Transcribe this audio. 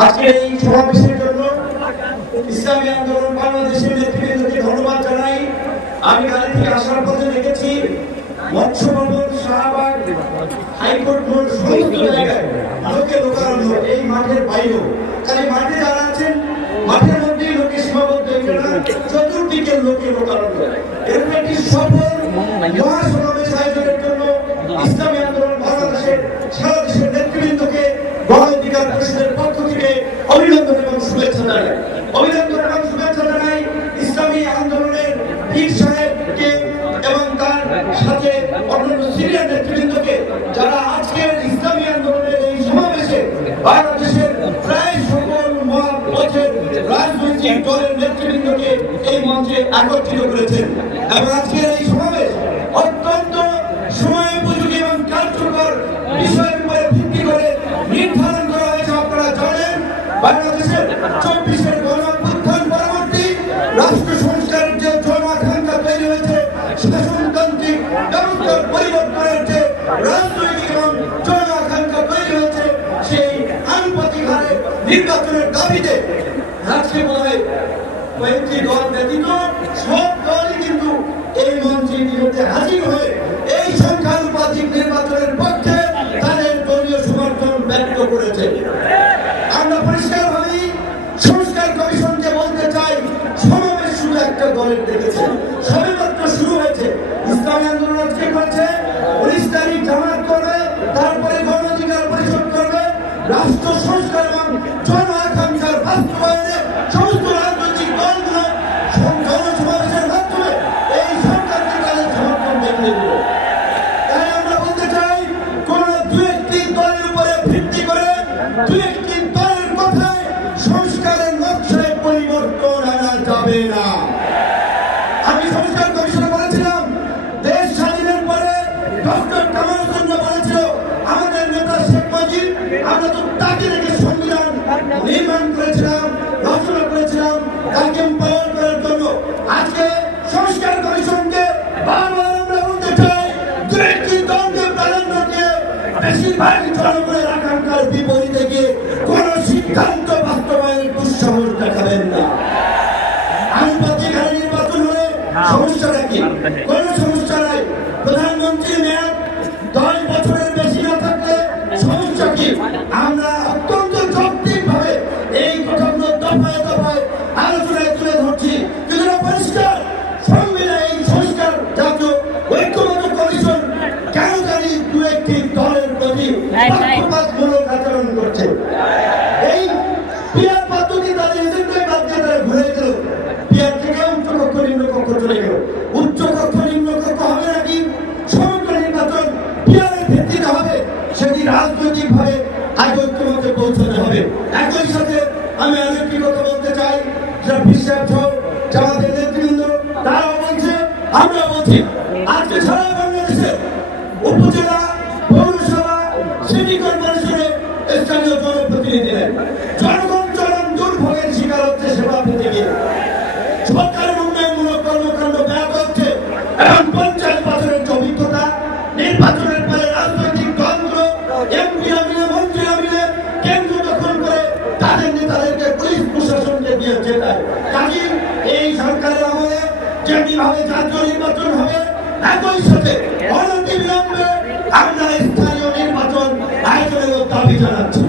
আজকে এই সমাবেশের জন্য ইসলামী আন্দোলন বাংলাদেশের নেতৃবৃন্দকে ধন্যবাদ জানাই। আমি গাড়ি থেকে আসার পথে দেখেছি মৎস্য ভবন, শাহবাগ, হাইকোর্ট মোড় সমস্ত জায়গায় লোকে লোকারণ্য। এই মাঠের বাইরেও খালি মাঠে যারা আছেন মাঠের মধ্যেই লোকে সীমাবদ্ধ, চতুর্দিকের লোকে লোকারণ্য। এরকম একটি সফল মহাসমাবেশ আয়োজনের জন্য ইসলামী আন্দোলন বাংলাদেশের সারা দেশের নেতৃবৃন্দকে গণ অধিকার পরিষদের পক্ষ থেকে অভিনন্দন এবং শুভেচ্ছা জানাই। অভিনন্দন এবং শুভেচ্ছা জানাই ইসলামী আন্দোলনের পীর সাহেবকে এবং তার সাথে অন্যান্য সিনিয়র নেতৃবৃন্দকে, যারা আজকের ইসলামী আন্দোলনের এই সমাবেশে বাংলাদেশের প্রায় সকল মতের রাজনৈতিক দলের নেতৃবৃন্দকে এই মঞ্চে একত্রিত করেছেন। এবং আজকের এই সমাবেশ অত্যন্ত সময় উপযোগী এবং কার্যকর বিষয়ের উপরে ভিত্তি করে নির্ধারণ করা হয়েছে। আপনারা জানেন বাংলাদেশের 24-এর গণঅভ্যুত্থান পরবর্তী রাষ্ট্র সংস্কারের যে জনআকাঙ্ক্ষা তৈরি হয়েছে, শাসনতান্ত্রিক ব্যবস্থার পরিবর্তনের যে রাজনৈতিক এবং জনআকাঙ্ক্ষা তৈরি হয়েছে, সেই আনুপাতিক হারে নির্বাচনের দাবিতে আজকে বলা হয় কয়েকটি দল ব্যতীত সব দলই কিন্তু এই মঞ্চে বিরুদ্ধে হাজির হয়ে এই সংখ্যানুপাতিক নির্বাচনের পক্ষে তাদের দলীয় সমর্থন ব্যক্ত করেছে। আমরা পরিষ্কারভাবেই সংস্কার কমিশনকে বলতে চাই, সমাবেশ শুধু একটা দলের দেখেছে, সবেমাত্র শুরু হয়েছে। ইসলামী আন্দোলন আজকে করেছে 19 তারিখ জামাত করবে, তারপরে গণ অধিকার পরিষদ করবে। রাষ্ট্র সংস্কার এবং জন আকাঙ্ক্ষার বাস্তবায়নে সমস্ত রাজনৈতিক দলগুলো জনসমাবেশের মাধ্যমে এই সরকারকে তাদের সমর্থন দেখিয়ে দিল। তাই আমরা বলতে চাই, কোন দু একটি দলের উপরে ভিত্তি করে দু একটি দলের কথায় সংস্কারের নকশায় পরিবর্তন আনা যাবে না। আমি সংস্কার কমিশনে বলেছিলাম, দেশ স্বাধীনের পরে ডক্টর কামাল চন্দ্র বলেছিল আমাদের নেতা শেখ মুজিব, আমরা তো তাকে রেখে সংবিধান নির্মাণ করেছিলাম, রচনা করেছিলাম তাকে এম্পাওয়ার করার জন্য। আজকে সংস্কার কমিশনকে বারবার আমরা বলতে চাই, দু একটি দলকে প্রাধান্য দিয়ে বেশিরভাগ জনগণের আকাঙ্ক্ষার বিপরীতে গিয়ে কোন সিদ্ধান্ত বাস্তবায়নের দুঃসাহস দেখাবেন না। আনুপাতিক হারে নির্বাচন হলে সমস্যাটা কি? কোন সমস্যা নাই। প্রধানমন্ত্রীর মেয়াদ 10 বছরের বেশি না থাকলে সমস্যা কি? আমরা অত্যন্ত যৌক্তিকভাবে এই কথাগুলো দফায় দফায় আলোচনায় তুলে ধরছি। কিন্তু পরিষ্কার সংবিধান এই সংস্কার জাতীয় ঐক্যবদ্ধ কমিশন কেন জানি দু একটি দলের প্রতি পক্ষপাতমূলক আচরণ করছে। এই পিয়ার পদ্ধতি তাদের এজেন্ডায় বাদ দিয়ে তারা ঘুরে গেল। পিয়ার থেকে উচ্চ কক্ষ নিম্ন কক্ষ চলে গেল। উচ্চ কক্ষ নিম্ন কক্ষ হবে নাকি সমগ্র নির্বাচন পিয়ারের ভিত্তিতে হবে, সেটি রাজনৈতিক ভাবে আগে ঐক্যমত্যে পৌঁছাতে হবে। একই সাথে আমি আরেকটি কথা বলতে চাই, যারা বিশ্বাস সহ আমাদের নেতৃবৃন্দ তারাও বলছে, আমরা বলছি, আজকে সারা বাংলাদেশে উপজেলা, পৌরসভা, সিটি কর্পোরেশনে স্থানীয় জনপ্রতিনিধিরা জনগণ চরম দুর্ভোগের শিকার হচ্ছে সেবা পেতে গিয়ে। সরকারের উন্নয়নমূলক কর্মকাণ্ড ব্যাহত হচ্ছে এবং 50 বছরের যে অভিজ্ঞতা, নির্বাচনের পরে রাজনৈতিক দলগুলো এমপিরা মিলে, মন্ত্রীরা মিলে কেন্দ্র দখল করে তাদের নেতাদেরকে পুলিশ প্রশাসনকে দিয়ে জেতায়। কাজী এই সরকারের আমলে যেভাবে জাতীয় নির্বাচন হবে, একই সাথে অনতিবিলম্বে আমরা স্থানীয় নির্বাচন আয়োজনের দাবি জানাচ্ছি।